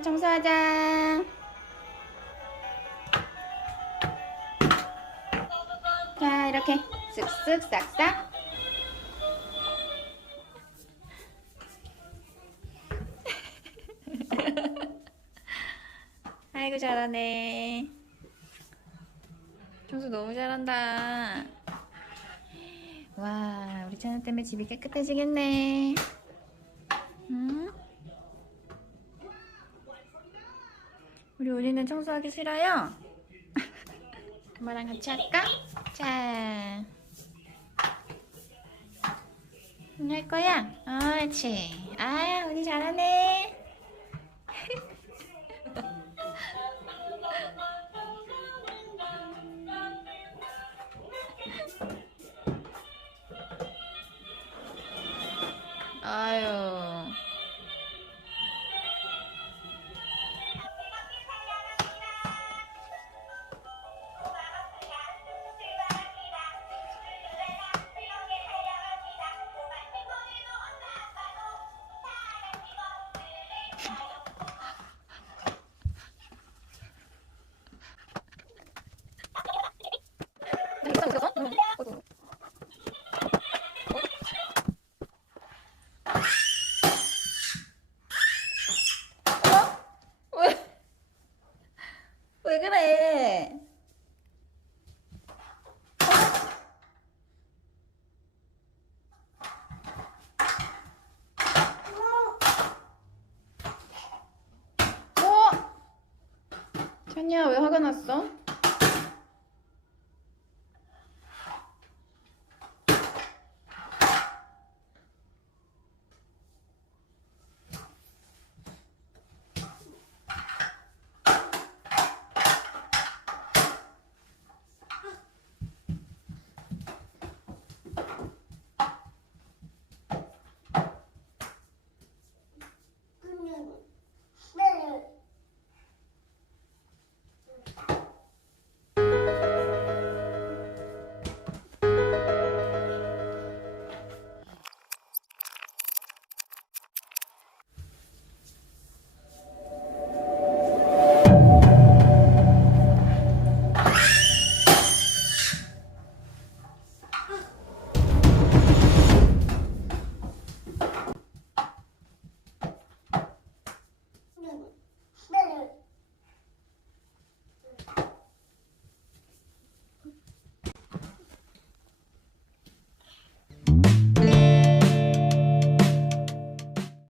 청소하자. 자, 이렇게 쓱쓱 싹싹. 아이고 잘하네. 청소 너무 잘한다. 와, 우리 찬우 때문에 집이 깨끗해지겠네. 응? 우리 우리는 청소하기 싫어요? 엄마랑 같이 할까? 자, 할 거야? 옳지. 아, 우리 잘하네. 아유. 왜 그래? 어? 찬이야, 왜 화가 났어?